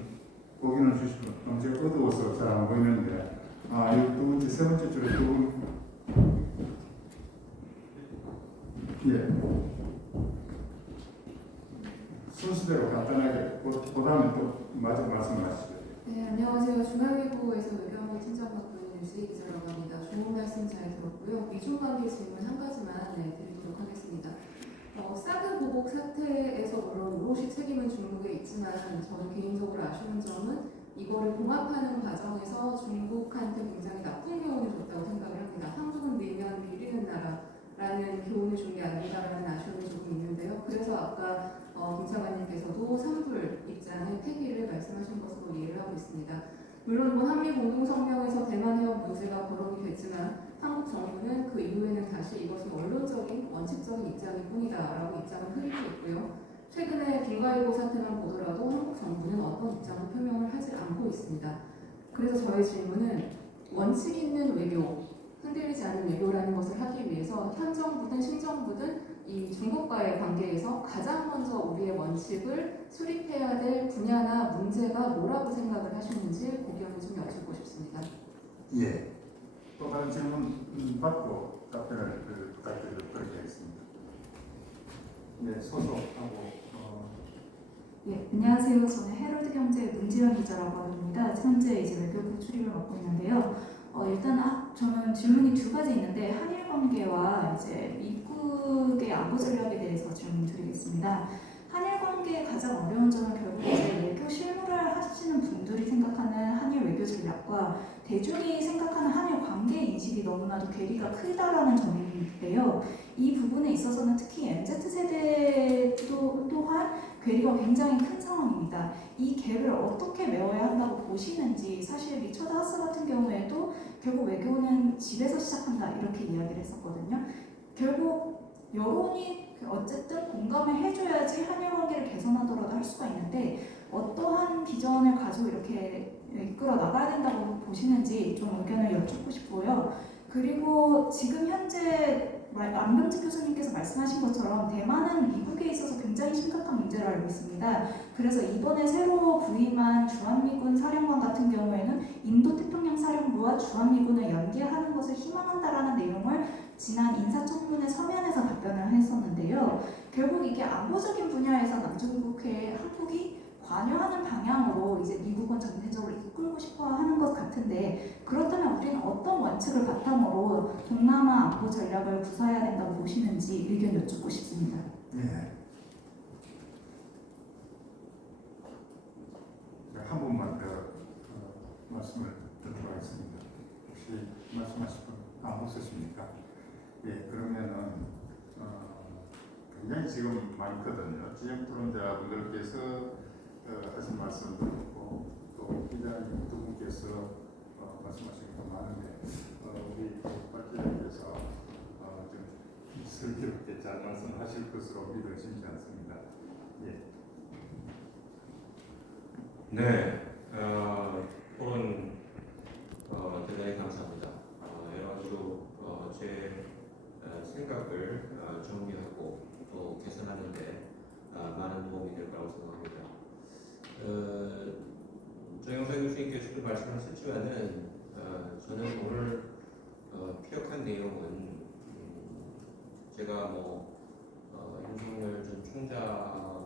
고기는 주실 분, 너무 제가 어두워서 잘 안 보이는데 이 두 번째, 세 번째 줄에 두 분, 예, 순서대로 간단하게 그 다음에 또 마저 말씀하시죠. 네, 안녕하세요. 중앙일보에서 외교안보 팀장 맡고 있는 유수희 기자라고 합니다. 좋은 말씀 잘 들었고요. 미중관계 질문 한 가지만 드리도록 하겠습니다. 사드 보복 사태에서 물론 오롯이 책임은 중국에 있지만 저는 개인적으로 아쉬운 점은 이거를 봉합하는 과정에서 중국한테 굉장히 나쁜 교훈을 줬다고 생각을 합니다. 한국은 밀면 비리는 나라라는 교훈을 준 게 아닌가라는 아쉬움이 조금 있는데요. 그래서 아까 김차관님께서도 산불 입장의 폐기를 말씀하신 것으로 이해를 하고 있습니다. 물론 한미 공동성명에서 대만 해협 문제가 거론이 됐지만 한국 정부는 그 이후에는 다시 이것이 원론적인 원칙적인 입장일 뿐이다라고 입장을 흐리고 있고요. 최근에 불가일보 사태만 보더라도 한국 정부는 어떤 입장을 표명을 하지 않고 있습니다. 그래서 저의 질문은 원칙 있는 외교, 흔들리지 않는 외교라는 것을 하기 위해서 현 정부든 신정부든 이 중국과의 관계에서 가장 먼저 우리의 원칙을 수립해야 될 분야나 문제가 뭐라고 생각을 하시는지 그 점을 좀 여쭙고 싶습니다. 예. 또 다른 질문 받고 답변을 부탁드리도록 하겠습니다. 네, 소속하고 네, 안녕하세요. 저는 헤럴드 경제의 문지연 기자라고 합니다. 현재 이제 외교부 출입을 맡고 있는데요. 일단 저는 질문이 두 가지 있는데 한일 관계와 이제 미국의 안보 전략에 대해서 질문드리겠습니다. 한일 관계의 가장 어려운 점은 결국 이제 외교 실무를 하시는 분들이 생각하는 한일 외교 전략과 대중이 생각하는 한일 관계 인식이 너무나도 괴리가 크다라는 점인데요. 이 부분에 있어서는 특히 MZ세대 또한 괴리가 굉장히 큰 상황입니다. 이 갭을 어떻게 메워야 한다고 보시는지, 사실 리처드 하스 같은 경우에도 결국 외교는 집에서 시작한다 이렇게 이야기를 했었거든요. 결국 여론이 어쨌든 공감을 해줘야지 한일 관계를 개선하더라도 할 수가 있는데 어떠한 비전을 가지고 이렇게 이끌어 나가야 된다고 보시는지 좀 의견을 여쭙고 싶고요. 그리고 지금 현재 안병직 교수님께서 말씀하신 것처럼 대만은 미국에 있어서 굉장히 심각한 문제를 알고 있습니다. 그래서 이번에 새로 부임한 주한미군 사령관 같은 경우에는 인도태평양 사령부와 주한미군을 연계하는 것을 희망한다라는 내용을 지난 인사청문회 서면에서 답변을 했었는데요. 결국 이게 안보적인 분야에서 남중국해에 한국이 관여하는 방향으로 이제 미국은 점진적으로 이끌고 싶어 하는 것 같은데, 그렇다면 우리는 어떤 원칙을 바탕으로 동남아 안보 전략을 구사해야 된다고 보시는지 의견 여쭙고 싶습니다. 예. 한 분만 더 말씀을 듣도록 하겠습니다. 혹시 말씀하실 분 없으십니까? 예, 그러면은 굉장히 지금 많거든요. 지역 토론자분들께서 하신 말씀도 있고 또 기자님 두 분께서 말씀하신 게 많은데 우리 박 기자님께서 좀 슬기롭게 잘 말씀하실 것으로 믿어지지 않습니다. 예. 네, 토론 대단히 감사합니다. 여러 가지로 제 생각을 정리하고 또 개선하는데 많은 도움이 될 거라고 생각합니다. 정영석 교수님께서도 말씀하셨지만은 저는 오늘 피력한 내용은 제가 윤석열 전 총장을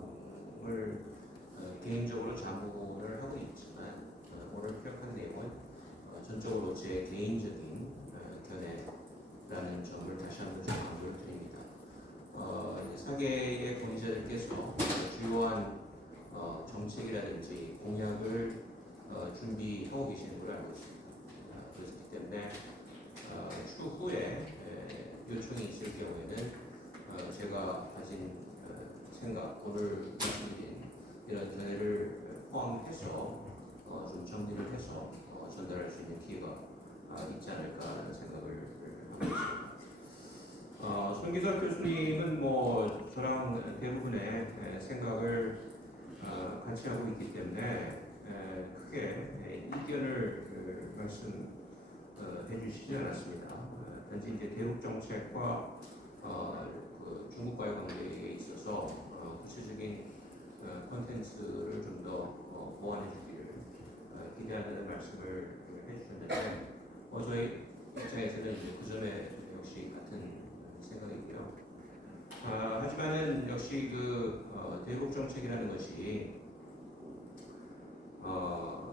개인적으로 자문을 하고 있지만 오늘 피력한 내용은 전적으로 제 개인적인 견해라는 점을 다시 한번 좀 강조를 드립니다. 사계의 권위자들께서 주요한 정책이라든지 공약을 준비하고 계시는 걸 알고 있습니다. 그렇기 때문에 추후에 요청이 있을 경우에는 제가 가진 생각, 오늘 말씀드린 이런 견해를 포함해서 좀 정리를 해서 전달할 수 있는 기회가 있지 않을까라는 생각을 하고 있습니다. 손기석 교수님은 저랑 대부분의 생각을 같이 하고 있기 때문에 크게 이견을 말씀해 주시지 않았습니다. 단지 이제 대북 정책과 그 중국과의 관계에 있어서 구체적인 콘텐츠를 좀 더 보완해 주기를 기대한다는 말씀을 해주셨는데 저희 입장에서는 이제 그 점에 역시 같은 생각이고요. 하지만은 역시 그 대북 정책이라는 것이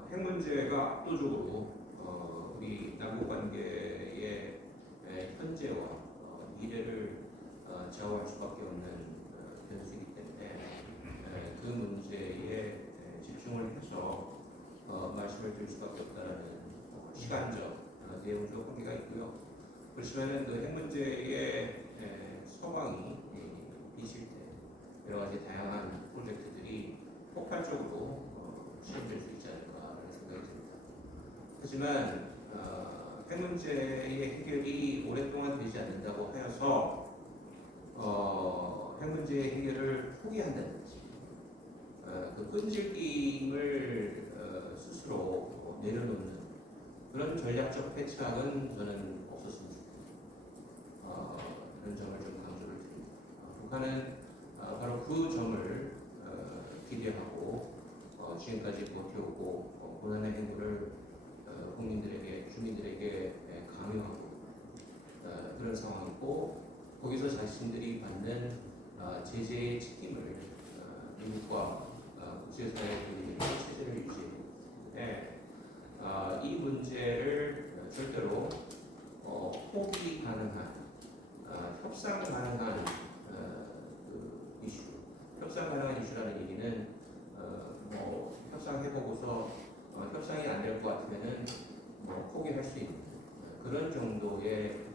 핵 문제가 압도적으로 우리 남북 관계의 현재와 미래를 좌우할 수밖에 없는 변수이기 때문에 그 문제에 집중을 해서 말씀을 드릴 수밖에 없다는 시간적, 내용적 관계가 있고요. 그렇지만은 그 핵 문제의 서방이 비실 때 여러 가지 다양한 프로젝트들이 폭발적으로 시행될 수 있지 않을까라는 생각이 듭니다. 하지만 핵 문제의 해결이 오랫동안 되지 않는다고 하여서 핵 문제의 해결을 포기한다든지 그 끈질김을 스스로 내려놓는 그런 전략적 패착은 저는 없었으면 좋겠다. 그런 점을 좀 강조를 드립니다. 북한은 바로 그 점을 기대하고 지금까지 버텨오고 고난의 행보를 국민들에게, 주민들에게 강요하고 그런 상황이고 거기서 자신들이 받는 제재의 책임을 미국과 국제사회에 돌리는 체제를 유지하고 있는데 이 문제를 절대로 포기 가능한 협상 가능한 그 이슈, 협상 가능한 이슈라는 얘기는 협상해보고서 협상이 안 될 것 같으면은 포기할 수 있는 그런 정도의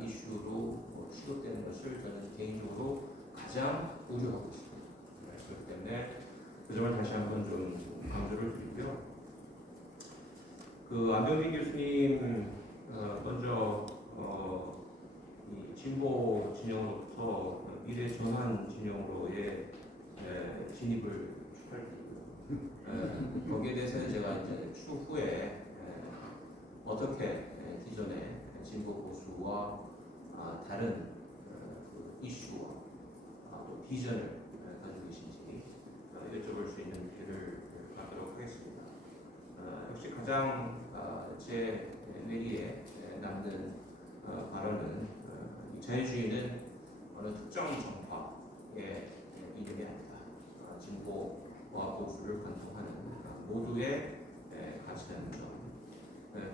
이슈로 시도되는 것을 저는 개인적으로 가장 우려하고 있습니다. 그렇기 때문에 그 점을 다시 한번 좀 강조를 드리고요. 그 안병민 교수님 먼저 이 진보 진영으로부터 미래 전환 진영으로의 진입을 축하드리고요. 거기에 대해서는 제가 이제 추후에 어떻게 기존의 진보 보수와 다른 그 이슈와 또 비전을 가지고 계신지 여쭤볼 수 있는 기회를 갖도록 하겠습니다. 역시 가장 제 뇌리에 남는 발언은 이 자유주의는 어느 특정 정파의 이름이 아니다. 진보와 보수를 관통하는 모두의 가치라는 점.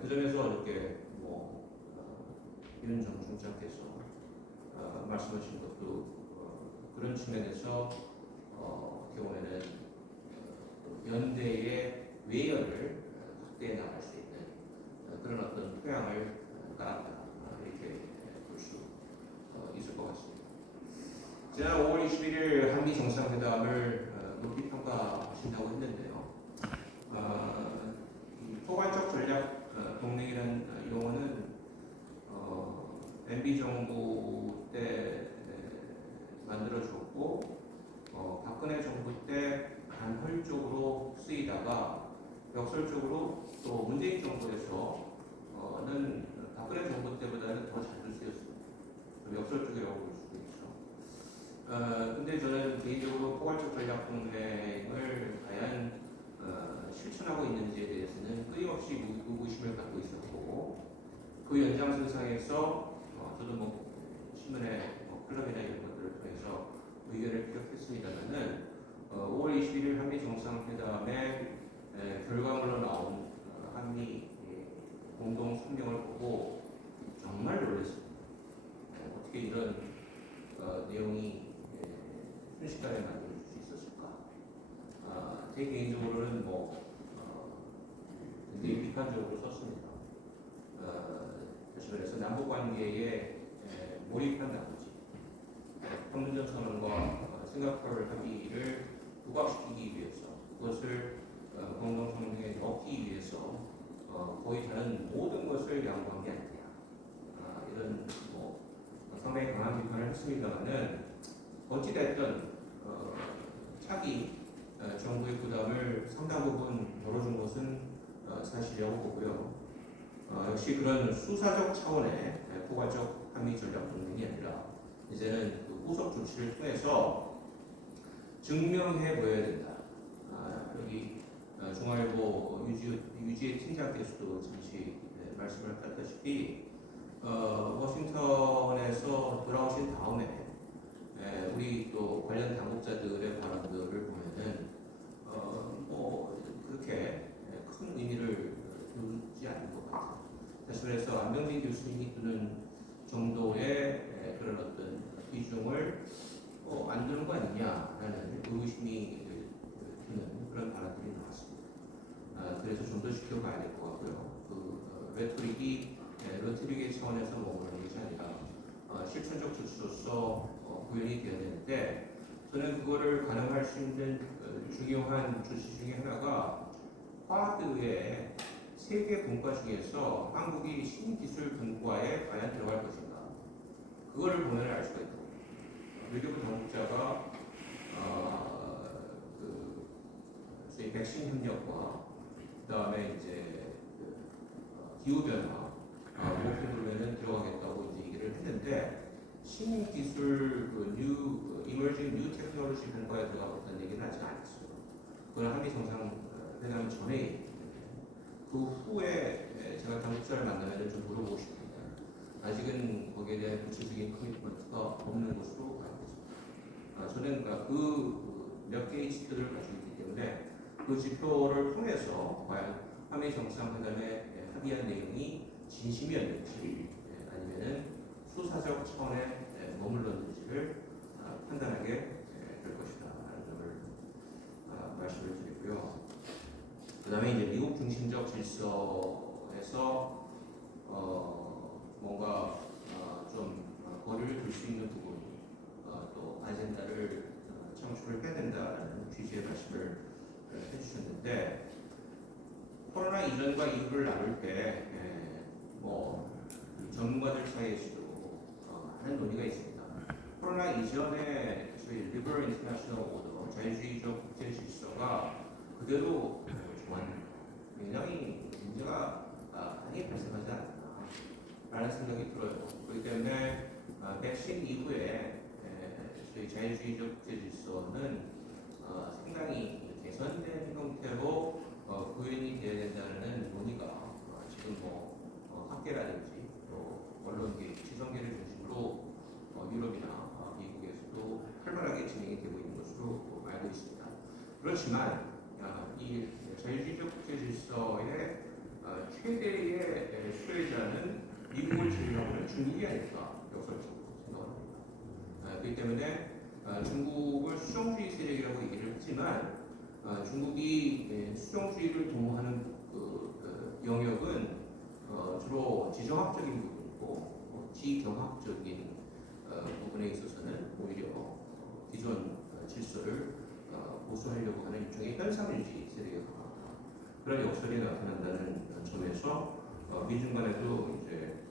그 점에서 이렇게 윤 정총장께서 말씀하신 것도 그런 측면에서 어떻게 보면은 연대의 외연을 확대해 나갈 수 있는 그런 어떤 토양을 깔았다 이렇게 볼 수 있을 것 같습니다. 지난 5월 21일 한미 정상회담을 높이 평가하신다고 했는데요. 이 포괄적 전략 동맹이라는 용어는 MB 정부 때 만들어졌고 박근혜 정부 때 간헐적으로 쓰이다가 역설적으로 또 문재인 정부에서는 박근혜 정부 때보다는 더 자주 쓰였습니다. 역설적이라고 볼 수도 있죠. 근데 저는 개인적으로 포괄적 전략 동맹을 과연 실천하고 있는지에 대해서는 끊임없이 의구심을 갖고 있었고 그 연장선상에서 저도 신문에 클럽이나 이런 것들을 통해서 의견을 피력했습니다만은 5월 21일 한미 정상회담의 결과물로 나온 한미 공동 성명을 보고 정말 놀랐습니다. 어떻게 이런 내용이 순식간에 만들어질 수 있었을까? 제 개인적으로는 굉장히 비판적으로 썼습니다. 다시 말해서 남북 관계에 몰입한 나머지 판문점 선언과 싱가포르 합의를 부각시키기 위해서 그것을 공동 성명에 넣기 위해서 거의 다른 모든 것을 양보한 게 아니냐 이런 상당히 강한 비판을 했습니다만은 어찌됐든 차기 정부의 부담을 상당 부분 덜어준 것은 사실이라고 보고요. 역시 그런 수사적 차원의 포괄적 한미 전략 동맹이 아니라 이제는 그 후속 조치를 통해서 증명해 보여야 된다. 여기 중앙일보 유지의 팀장께서도 잠시 말씀을 하셨다시피 워싱턴에서 돌아오신 다음에 우리 또 관련 당국자들의 발언들을 보면은 그렇게 큰 의미를 두지 않는 것 같아요. 다시 말해서 안병진 교수님이 두는 정도의 그런 어떤 비중을 안 두는 거 아니냐라는 의구심이 드는 그런 발언들이 나왔습니다. 그래서 좀 더 지켜봐야 될 것 같고요. 그 레토릭의 차원에서 머무르는 것이 아니라 실천적 조치로서 구현이 되어야 되는데 저는 그거를 가능할 수 있는 중요한 조치 중에 하나가 화드의 세계 분과 중에서 한국이 신기술 분과에 과연 들어갈 것인가 그거를 보면 알 수가 있고 외교부 당국자가 소위 백신 협력과 그다음에 이제 기후 변화 목표로는 들어가겠다고 이제 얘기를 했는데 신기술 emerging new technology 분과에 들어가겠다는 얘기는 아직 안 했어요. 그건 한미 정상회담 전에 얘기했는데 그 후에 제가 당국자를 만나면 좀 물어보고 싶습니다. 아직은 거기에 대한 구체적인 커미트먼트가 없는 것으로 알고 있습니다. 저는 그 몇 개의 지표들을 가지고 있기 때문에 그 지표를 통해서 과연 한미 정상회담에 합의한 내용이 진심이었는지 아니면은 수사적 차원에 머물렀는지를 판단하게 될 것이다라는 점을 말씀을 드리고요. 그다음에 이제 미국 중심적 질서에서 뭔가 좀 거리를 둘 수 있는 부분, 또 아젠다를 창출을 해야 된다라는 취지의 말씀을 해주셨는데 코로나 이전과 이후를 나눌 때 전문가들 사이에서도 많은 논의가 있습니다. 코로나 이전에 저희 리버럴 인터내셔널 오더 자유주의적 국제 질서가 그대로 좋았는데 굉장히 문제가 많이 발생하지 않았나 라는 생각이 들어요. 그렇기 때문에 백신 이후에 저희 자유주의적 질서는 상당히 개선된 형태로 구현이 되어야 된다는 논의가 지금 학계라든지 또 언론계, 지성계를 중심으로 유럽이나 미국에서도 활발하게 진행이 되고 있는 것으로 알고 있습니다. 그렇지만 이 자유주의적 질서의 최대의 수혜자는 미국을 제외하고는 중국이 아닐까 역설적으로 생각합니다. 그렇기 때문에 중국을 수정주의 세력이라고 얘기를 했지만 중국이 수정주의를 도모하는 그 영역은 주로 지정학적인 부분이고 지경학적인 부분에 있어서는 오히려 기존 질서를 보수하려고 하는 일종의 현상주의 세력이 강합니다. 그런 역설이 나타난다는 점에서 미중 간에도 이제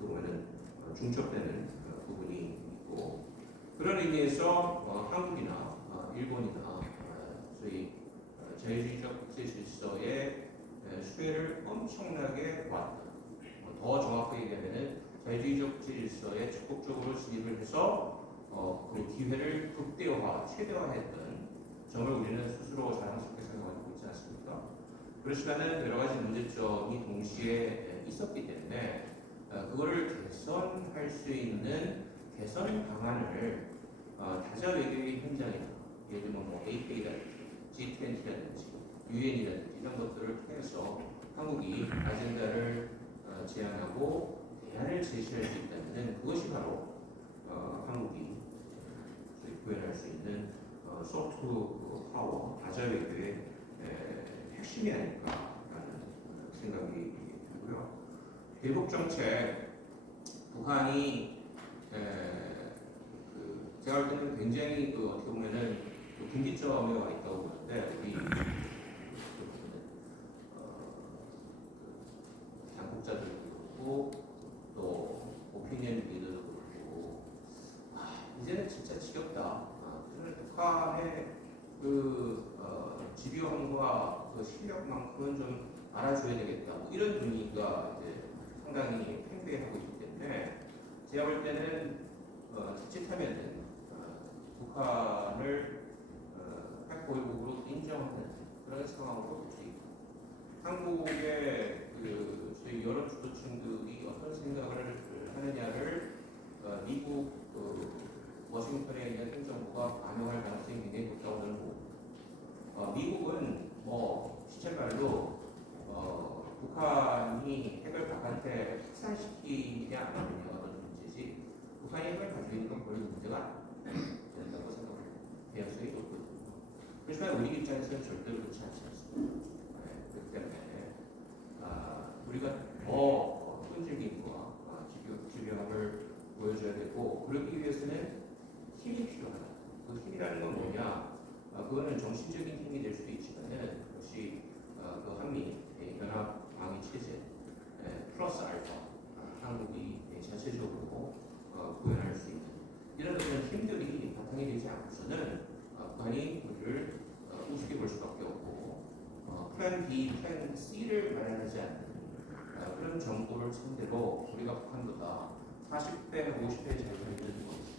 보면은 중첩되는 부분이 있고 그런 의미에서 한국이나 일본이나 저희 자유주의적 질서의 수혜를 엄청나게 왔다. 더 정확하게 얘기하면은 자유주의적 질서에 적극적으로 진입을 해서 그 기회를 극대화, 최대화했던 점을 우리는 스스로 자랑스럽게 생각하고 있지 않습니까? 그렇지만은 여러 가지 문제점이 동시에 있었기 때문에 그거를 개선할 수 있는 개선 방안을 다자 외교의 현장이나 예를 들면 APA라든지 G20라든지 UN이라든지 이런 것들을 통해서 한국이 아젠다를 제안하고 대안을 제시할 수 있다면 그것이 바로 한국이 구현할 수 있는 소프트 파워, 다자 외교의 핵심이 아닐까라는 생각이 들고요. 대북 정책, 북한이 제가 볼 때는 굉장히 어떻게 보면은 분기점에 와 있다고 보는데 우리 당국자들도 그렇고 또 오피니언 리더도 그렇고 이제는 진짜 지겹다. 북한의 집요함과 그 실력만큼은 좀 알아줘야 되겠다. 이런 분위기가 이제 상당히 팽배하고 있기 때문에 제가 볼 때는 자칫하면은 북한을 핵보유국으로 인정하는 그런 상황으로 볼 수 있고 한국의 저희 여러 주도층들이 어떤 생각을 하느냐를 미국 워싱턴에 있는 행정부가 반영할 가능성이 굉장히 높다고 저는 보고 미국은 시체말로 북한이 핵을 바깥에 확산시키냐 안 하느냐가 더 문제지 북한이 핵을 가지고 있는 건 별로 문제가 된다고 생각합니다. 개연성이 높거든요. 그렇지만 우리 입장에서는 절대로 그렇지 않지 않습니다. 그렇기 때문에 우리가 더 끈질김과 집요함을 보여줘야 되고 그러기 위해서는 힘이 필요하다. 그 힘이라는 건 뭐냐? 그거는 정신적인 힘이 될 수도 있지만은 그것이 그 한미 연합 방위 체제 플러스 알파 한국이 자체적으로 구현할 수 있는 이런 어떤 힘들이 바탕이 되지 않고서는 북한이 우리를 우습게 볼 수밖에 없고 플랜 B, 플랜 C를 마련하지 않는 그런 정보를 상대로 우리가 북한보다 40배, 50배 잘 살리는 것이